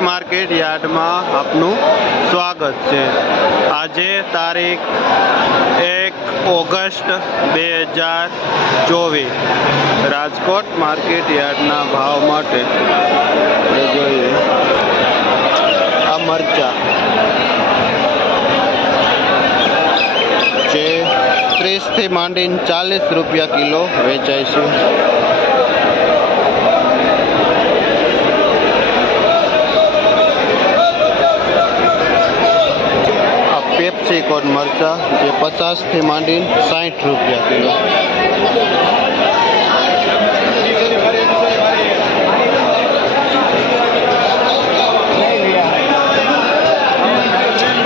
Market યાર્ડમાં આપનું સ્વાગત છે. આજે તારીખ એક ઓગસ્ટ બે હજાર ચોવીસ. રાજકોટ માર્કેટ યાર્ડના ભાવ માટે જોઈએ. આ મરચા. જે ત્રીસથી માંડીને ચાલીસ રૂપિયા કિલો વેચાય પેપ્સિકોન મરચા જે પચાસથી માંડીને સાઠ રૂપિયા કિલો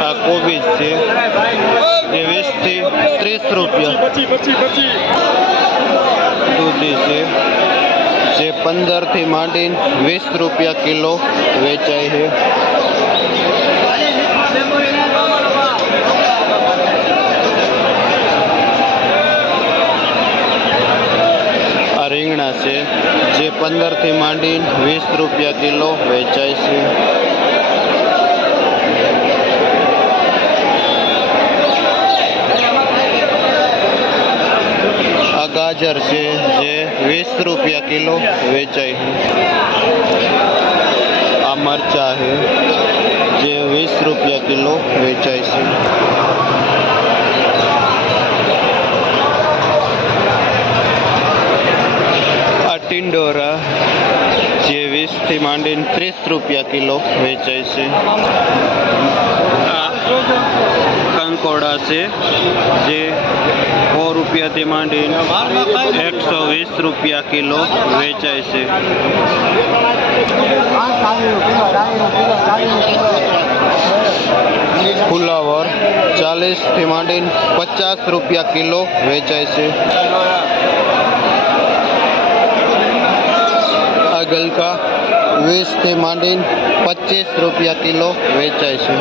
આ કોબીજ છે જે વીસથી ત્રીસ રૂપિયા પછી પછી પછી દૂધી છે જે પંદરથી માંડીને વીસ રૂપિયા કિલો વેચાય છે આ રીંગણા છે, જે પંદરથી માંડીને વીસ રૂપિયા કિલો વેચાય છે. આ ગાજર છે, જે વીસ રૂપિયા કિલો વેચાય છે. આ મરચા છે, જે વીસ રૂપિયા કિલો વેચાય છે. ટિંડોરા જે વીસથી માંડીને ત્રીસ રૂપિયા કિલો વેચાય છે. આ કંકોડા છે જે સો રૂપિયાથી માંડીને એકસો વીસ રૂપિયા કિલો વેચાય છે. ફુલાવર ચાલીસથી માંડીને પચાસ રૂપિયા કિલો વેચાય છે આ ગલકા વીસથી માંડીને પચીસ રૂપિયા કિલો વેચાય છે.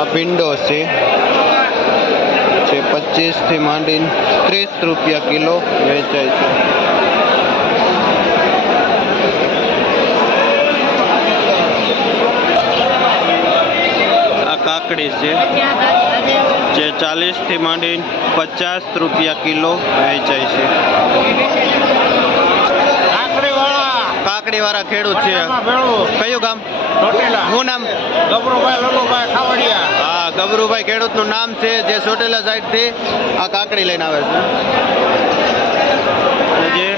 આ ભીંડો છે. જે પચીસથી માંડીને ત્રીસ રૂપિયા કિલો વેચાય છે. આ કાકડી છે. જે ચાલીસથી માંડીને પચાસ રૂપિયા કિલો વેચાય છે. કાકડી વાળા ખેડૂત છે. કયું ગામ? શું નામ? ગબરુભાઈ લલુભાઈ ખાવડિયા. હા ગબરુભાઈ ખેડૂતનું નામ છે જે ચોટેલા સાઈડથી આ કાકડી લઈને આવે છે.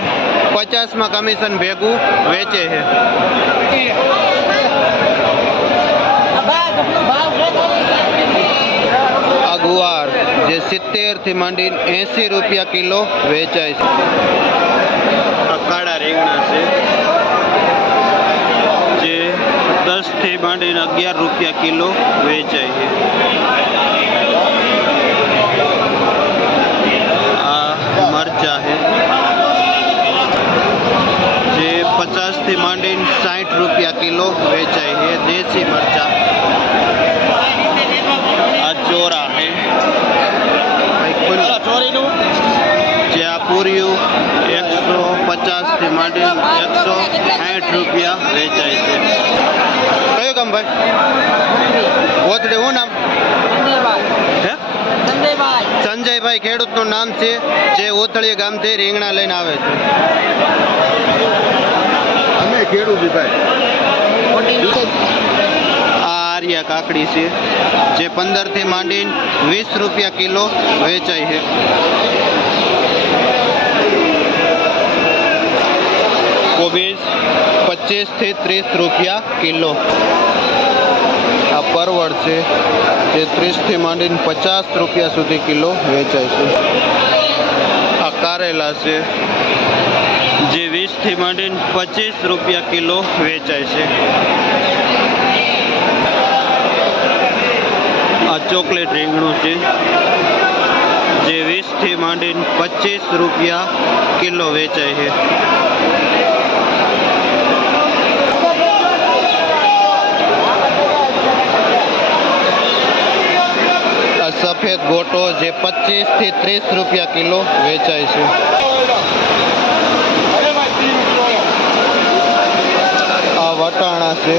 પચાસમાં કમિશન ભેગું વેચે છે. આ ગુવાર જે સિત્તેરથી માંડી એંસી રૂપિયા કિલો વેચાય છે આ કાળા રીંગણા છે જે દસથી માંડીને અગિયાર રૂપિયા કિલો વેચાય છે આ મરચા છે જે પચાસથી માંડીને સાઠ રૂપિયા કિલો વેચાય છે દેશી મરચા આ ચોરા છે ચોરીનું જે આ પૂર્યું એકસો પચાસથી એકસો સાઠ રૂપિયા વેચાય છે. કયું કામ ભાઈ? ગોતડે શું નામ? હે? સંજયભાઈ ખેડૂતનું નામ છે જે ઓથળીય ગામથી રીંગણા લઈને આવે છે. અમે ખેડૂત ભાઈ. આર્યા કાકડી છે જે પંદરથી માંડીને વીસ રૂપિયા કિલો વેચાય છે. કોબીજ પચીસથી ત્રીસ રૂપિયા કિલો. આ પરવળ છે, જે ત્રીસથી માંડીને પચાસ રૂપિયા સુધી કિલો વેચાય છે. આ કારેલા છે, જે વીસથી માંડીને પચીસ રૂપિયા કિલો વેચાય છે. આ ચોકલેટ રીંગણું છે, જે વીસથી માંડીને પચીસ રૂપિયા કિલો વેચાય છે. જે પચીસથી ત્રીસ રૂપિયા કિલો વેચાય છે. આ વટાણા છે,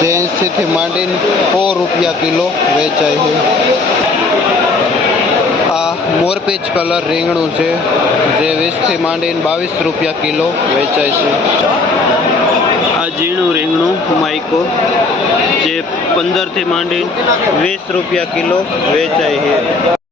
જે એંશીથી માંડીને સો રૂપિયા કિલો વેચાય છે. આ મોરપીચ કલર રીંગણું છે, જે વીસથી માંડીને બાવીસ રૂપિયા કિલો વેચાય છે. આ ઝીણું રીંગણું માઇકો જે પંદરથી માંડી વીસ રૂપિયા કિલો વેચાય છે.